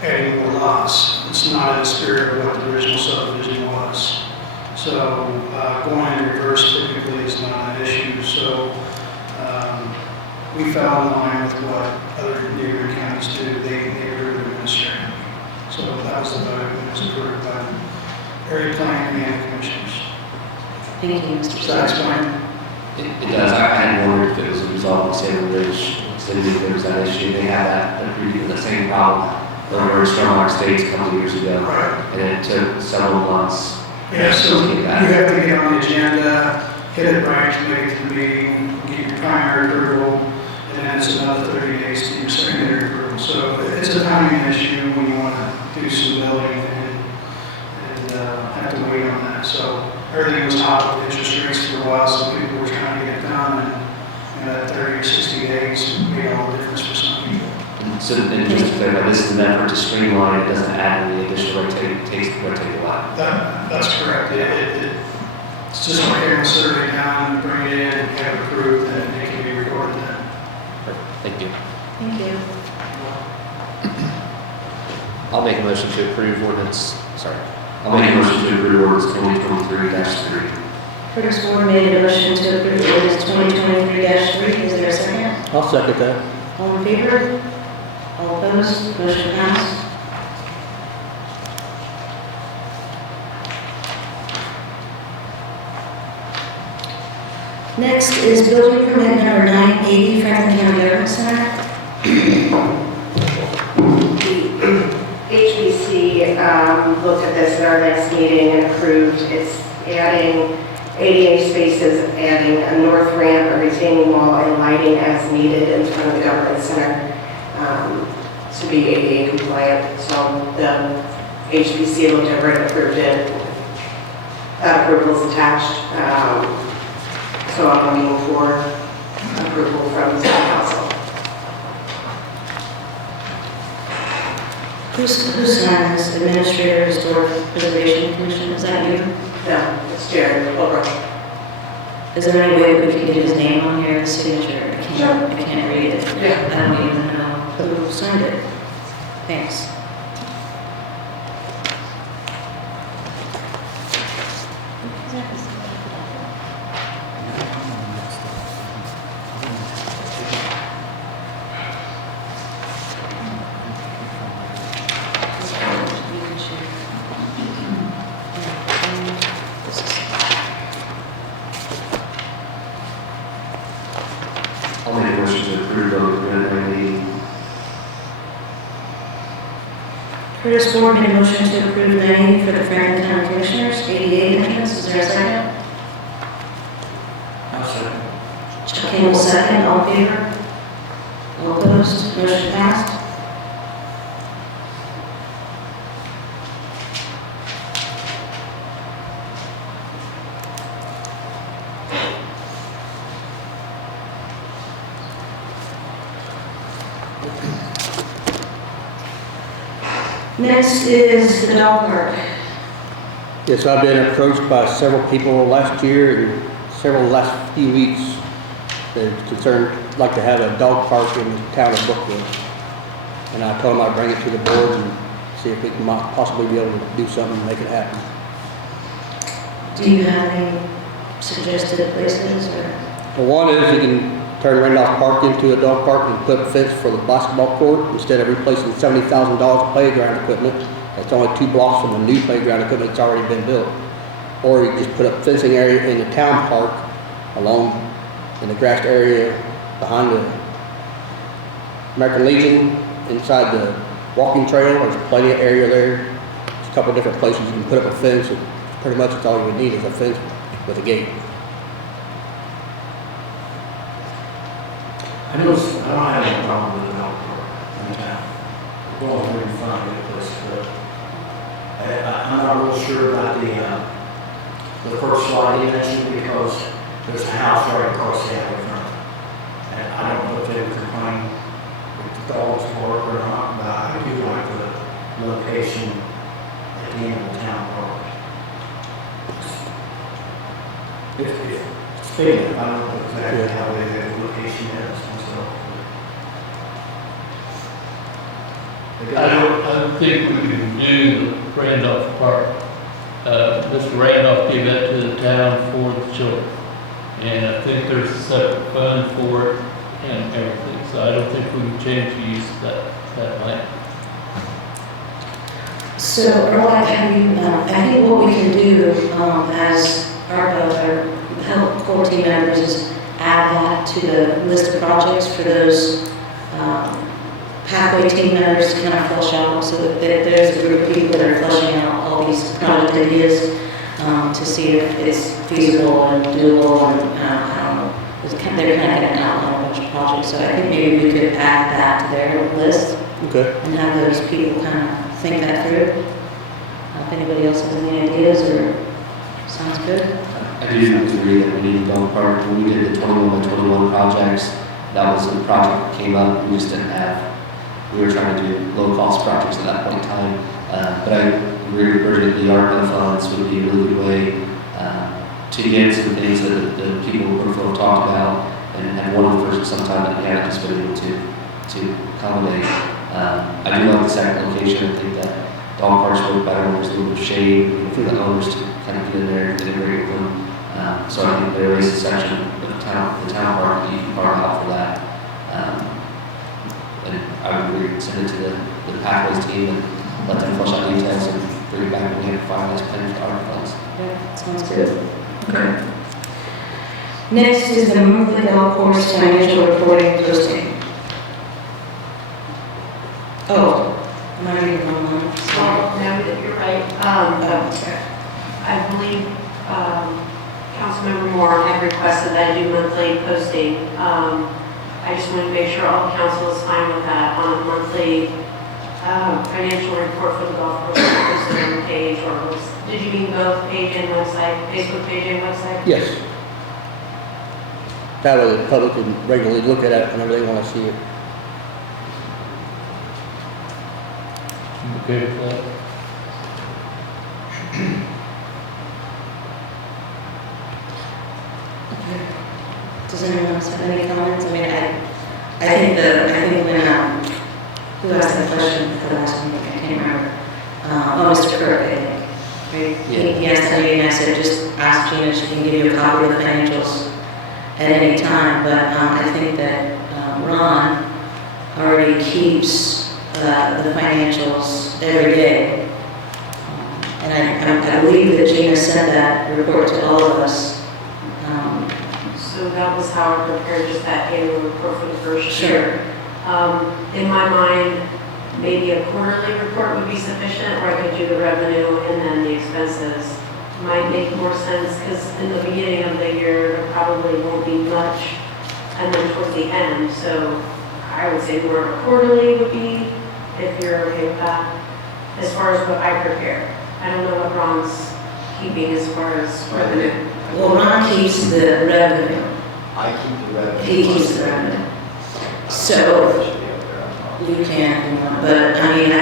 adding more lots. It's not in the spirit of what the original subdivision was. So going in reverse typically is not an issue. So we fell in line with what other neighboring counties do. They approved administratively. So that was the vote. It was approved by the area planning and commissioners. Thank you, Mr. Does that explain? It does. I had wondered if it was a result of Salem Ridge, because there was that issue. They had that, the same problem over in Strongline Estates a couple of years ago. Right. And it took several months. Yeah, so to you get that. have to get on the agenda, hit it right to make it to the meeting, get your primary approval, and then it's another 30 days to your secondary approval. So it's a timing issue when you want to do some building and have to wait on that. So everything was hot with interest rates for a while, so people were trying to get it done, and that 30 or 60 days made all the difference for some people. So, and just to clarify, this is an effort to streamline, it doesn't add any additional red tape, takes red tape away. That's correct. It's just like having a survey down, bring it in, have it approved, and it can be recorded then. Thank you. Thank you. I'll make a motion to approve ordinance, I'll make a motion to approve ordinance 2023-3. Curtis Moore made a motion to approve ordinance 2023-3. Is there a second? I'll second that. All in favor? All opposed? Motion passed. Next is building permit number 980, Franklin County Government Center. HBC looked at this at our next meeting and approved. It's adding ADA spaces, adding a north ramp, a retaining wall, and lighting as needed in front of the government center to be ADA compliant. So the HBC looked over and approved it. That approval is attached. So I'm looking for approval from the Town Council. Who's signed this? Administrator, Historic Preservation Commission, is that you? No, it's Jared Holbrook. Is there any way that we can get his name on here, the signature? I can't read it. Yeah. I don't even know who signed it. Thanks. I'll make a motion to approve building permit 980. Curtis Moore made a motion to approve 980 for the Franklin County Commissioners, 88 entrance. Is there a second? I'll second. Chuck Campbell, second. All in favor? All opposed? Motion passed. Next is the dog park. Yes, I've been approached by several people last year and several last few weeks that are concerned, like to have a dog park in the town of Brookville. And I told them I'd bring it to the board and see if we can possibly be able to do something to make it happen. Do you have any suggested places or? The one is you can turn Randolph Park into a dog park and put a fence for the basketball court instead of replacing $70,000 of playground equipment. That's only 2 blocks from the new playground equipment that's already been built. Or you just put up fencing area in the town park along in the grassed area behind the American Legion, inside the walking trail. There's plenty of area there. There's a couple different places you can put up a fence, and pretty much that's all you would need is a fence with a gate. I don't have any problem with the dog park in town. Well, I'm really fine with this, but I'm not real sure about the first slide you mentioned because there's a house right across the alley from it. And I don't know if they would complain if the dogs bark or not, but I do like the location at the end of the town park. Speaking of, I don't know exactly how big that location is myself. I don't think we can do Randolph Park. Mr. Randolph gave that to the town for the children. And I think there's a separate fund for it and everything. So I don't think we can change the use of that land. So, Earl, have you, I think what we can do as our health core team members is add that to the list of projects for those pathway team members to kind of flesh out, so that there's a group of people that are fleshing out all these project ideas to see if it's feasible and doable, and I don't know, they're kind of going to outline a bunch of projects, so I think maybe we could add that to their list. Okay. And have those people kind of think that through. If anybody else has any ideas or sounds good. I do agree that we need a dog park. When we did the 21 by 21 projects, that was a project that came up, we just didn't have. We were trying to do low-cost projects at that point in time. But I agree with Bridget, the ARPA funds would be a really good way to get some things that the people in Brookville have talked about and have wanted for some time that we haven't just been able to accommodate. I do like the second location. I think that dog parks work better when there's a little bit of shade for the owners to kind of get in there and integrate with them. So I think there is a section of the town park that you can carve out for that. And I would agree, send it to the pathways team and let them flush out details and bring it back when we have a finalized plan for our funds. Yeah, sounds good. Okay. Next is the monthly golf course financial reporting posting. Oh, am I reading the wrong one? Well, no, you're right. I believe Councilmember Moore had requested that I do monthly posting. I just want to make sure all the council is fine with that on a monthly financial report for the golf course posted on the page, or did you mean both page and website, Facebook page and website? Yes. That way the public can regularly look at it whenever they want to see it. Okay with that? Does anyone else have any comments? I mean, I think when, who asked that question for the last meeting, I can't remember. Mr. Kirk, I think, right? He asked me, and I said, just ask Gina, she can give you a copy of the financials at any time, but I think that Ron already keeps the financials every day. And I believe that Gina sent that report to all of us. So that was how I prepared just that annual report for the first year. Sure. In my mind, maybe a quarterly report would be sufficient, or I could do the revenue and then the expenses. Might make more sense, because in the beginning of the year, there probably won't be much, and then towards the end, so I would say more of a quarterly would be, if you're okay with that, as far as what I prepare. I don't know what Ron's keeping as far as revenue. Well, Ron keeps the revenue. I keep the revenue. He keeps the revenue. So, you can, but I mean,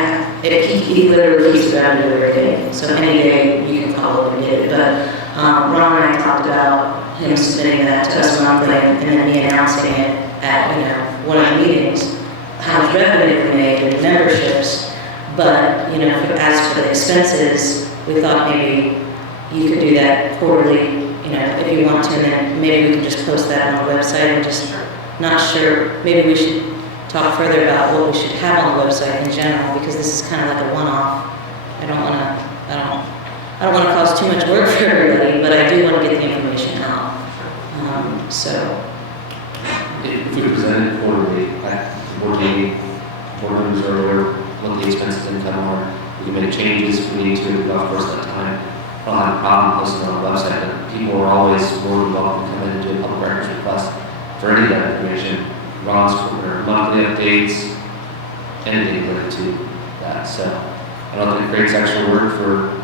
he literally keeps the revenue every day. So any day you can call up and get it. But Ron and I talked about him submitting that to us monthly and then me announcing it at, one of the meetings, how much revenue we made and memberships. But, as for the expenses, we thought maybe you could do that quarterly, if you want to, and then maybe we can just post that on the website. And just not sure, maybe we should talk further about what we should have on the website in general, because this is kind of like a one-off. I don't want to cause too much work for everybody, but I do want to get the information out. If we present it quarterly, at the board meeting, board members are aware what the expenses and income are. We can make changes if we need to, of course, at that time. I don't have a problem posting on the website, but people are always more than welcome to come in and do a public records request for any of that information. Ron's or monthly updates, anything related to that. So I don't think it creates extra work for,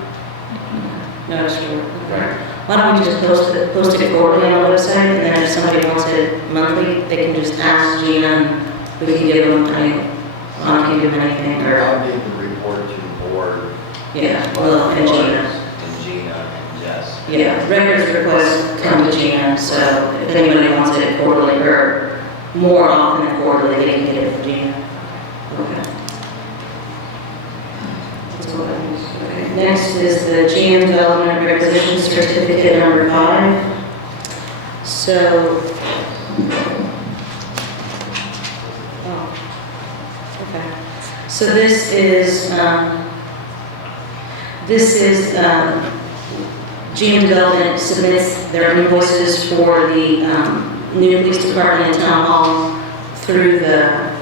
No, sure. right? Why don't we just post it quarterly on the website, and then if somebody wants it monthly, they can just ask Gina, and we can give them, I can give them anything, or, I need to report to the board. yeah, well, and Gina. And Gina and Jess. Yeah, records requests come to Gina, so if anybody wants it quarterly, or more often than quarterly, they can get it from Gina. Okay. That's all that is. Okay. Next is the GM Development Requisition Certificate number 5. So, okay. So this is GM Development submits their invoices for the new police department and town hall through the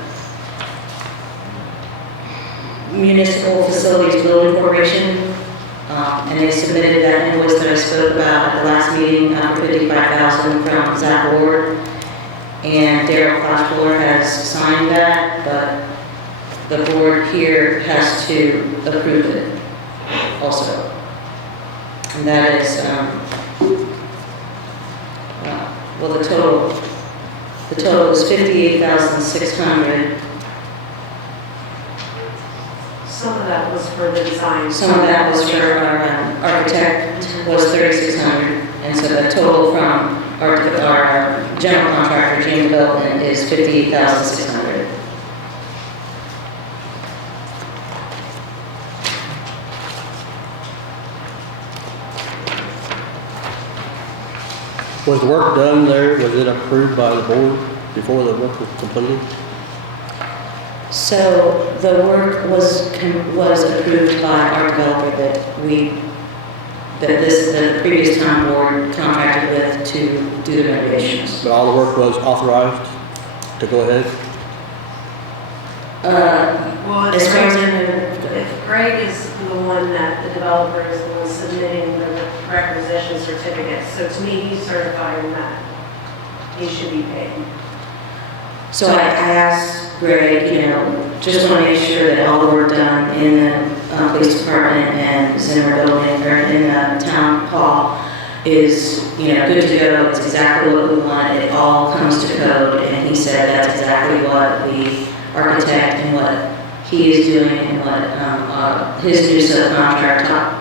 Municipal Facilities Building Corporation. And they submitted that invoice that I spoke about at the last meeting for $55,000 from Zach Ward. And Daryl Flashfuller has signed that, but the board here has to approve it also. And that is, well, the total is $58,600. Some of that was for the design. Some of that was for our architect, was $3,600. And so the total from our general contractor, GM Development, is $58,600. Was the work done there, was it approved by the board before the work was completed? So the work was approved by our developer the previous town board contracted with to do the renovations. But all the work was authorized to go ahead? Well, As far as I know, if Greg is the one that, the developer is the one submitting the requisition certificate, so to me, he's certifying that he should be paid. so I asked Greg, just want to make sure that all the work done in the police department and Zimmer building, or in the town hall, is, good to go. It's exactly what we want. It all comes to code. And he said that's exactly what the architect and what he is doing and what his new subcontractor,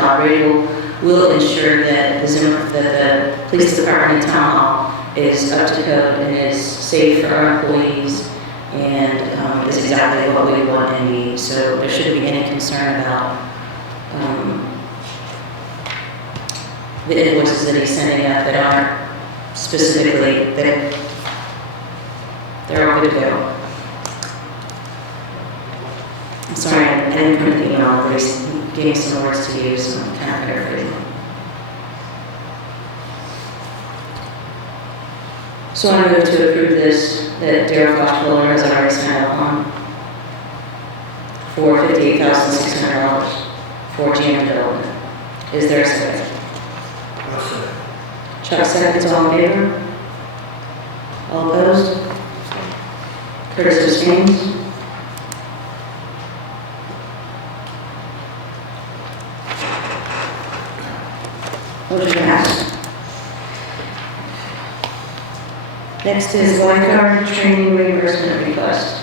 Todd Riegel, will ensure that the police department and town hall is up to code and is safe for our employees and is exactly what we want and need. So there shouldn't be any concern about the invoices that he's sending up that aren't specifically, that they're all good to go. I'm sorry, I didn't print the email, but he gave me some words to use, so I'm kind of paraphrasing. So I move to approve this, that Daryl Flashfuller has already signed up on for $58,600 for GM Development. Is there a second? Chuck seconds, all in favor? All opposed? Curtis abstains. Motion passed. Next is lifeguard training reimbursement request.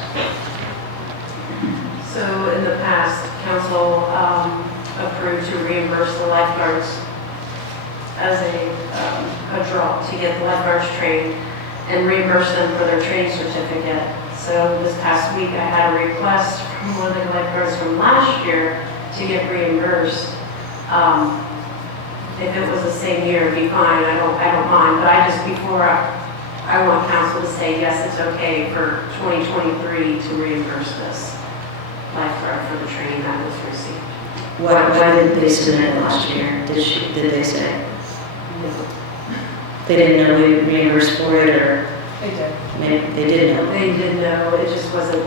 So in the past, council approved to reimburse the lifeguards as a draw to get the lifeguards trained and reimburse them for their training certificate. So this past week, I had a request from one of the lifeguards from last year to get reimbursed. If it was the same year, it'd be fine. I don't mind. But I want council to say, yes, it's okay for 2023 to reimburse this lifeguard for the training that was received. Why didn't they submit it last year? Did they say? They didn't know we reimbursed for it, or? They did. Maybe they did know. They did know, it just wasn't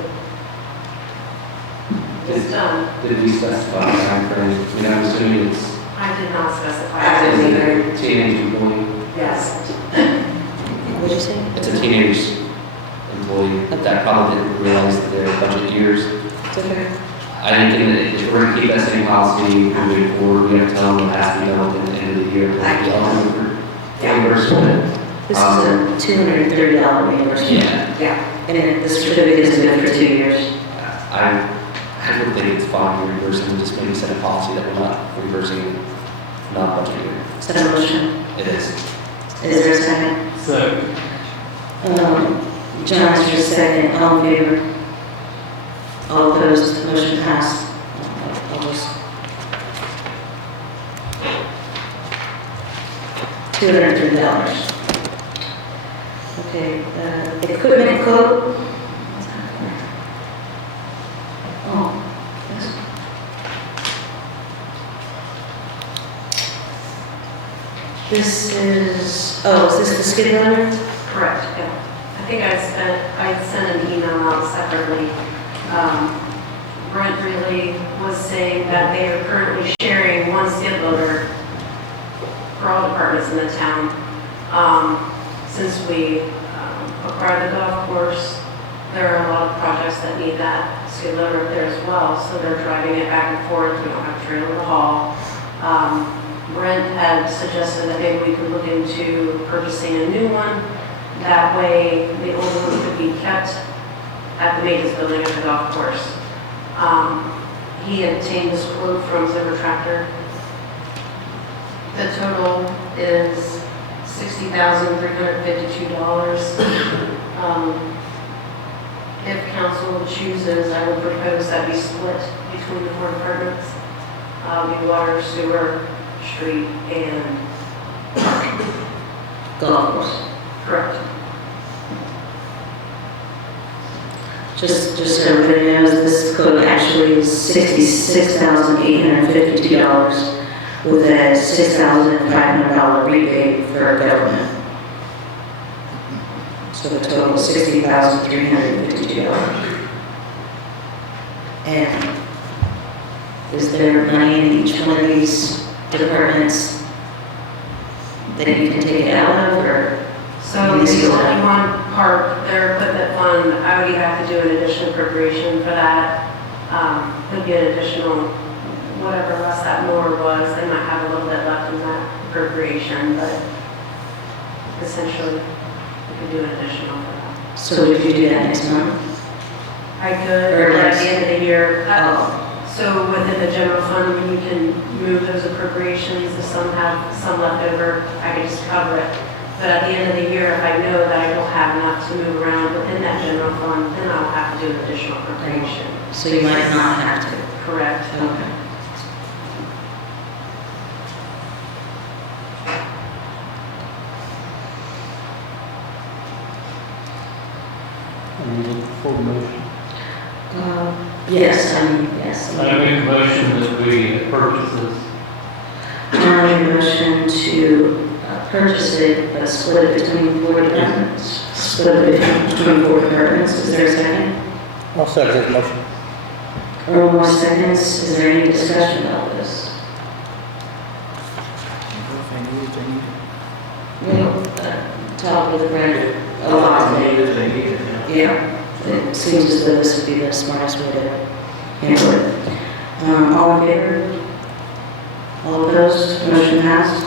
just done. Did we specify a time frame? I mean, I'm assuming it's I did not specify. teenage employee. Yes. What'd you say? It's a teenage employee that probably didn't realize their budget years. It's okay. I think if we're gonna keep that same policy moving forward, we have to tell them it has to be done within the end of the year. Reimbursement. This is a $230 reimbursement. Yeah, And the certificate is good for 2 years. I would think it's fine reimbursing, just maybe set a policy that we're not reimbursing non-budget year. Is that a motion? It is. Is there a second? So, John is your second. All in favor? All opposed? Motion passed. I'll just... $203. Okay, equipment code. Oh, yes. Is this the skid loader? Correct, yeah. I think I sent an email out separately. Brent really was saying that they are currently sharing one skid loader for all departments in the town. Since we acquired the golf course, there are a lot of projects that need that skid loader up there as well, so they're driving it back and forth. We don't have a trailer to haul. Brent had suggested that maybe we could look into purchasing a new one. That way, the old one could be kept at the maintenance building at the golf course. He obtained this quote from Zimmer Tractor. The total is $60,352. If council chooses, I would propose that we split between the 4 departments. The water, sewer, street, and Golf course. correct. Just so everybody knows, this quote actually is $66,852 with a $6,500 rebate for government. So the total is $60,352. And is there money in each one of these departments that you can take it out of, or? So there's only one part, their equipment fund, I would either have to do an additional appropriation for that. Would be an additional, whatever less that more was, they might have a little bit left in that appropriation, but essentially, we could do an additional for that. So would you do that next month? I could, Or or at next- the end of the year. Oh. So within the general fund, you can move those appropriations, if some have some left over, I can just cover it. But at the end of the year, if I know that I don't have enough to move around within that general fund, then I'll have to do an additional appropriation. So you might not have to. Correct. Okay. I'm looking for a motion. Yes. I make a motion that we purchase this. I make a motion to purchase it, but split it between 4 departments. Split it between 4 departments. Is there a second? I'll second this motion. Or more seconds? Is there any discussion about this? We'll talk with Brent a lot. Yeah. It seems as though this would be the smartest way to handle it. All in favor? All opposed? Motion passed.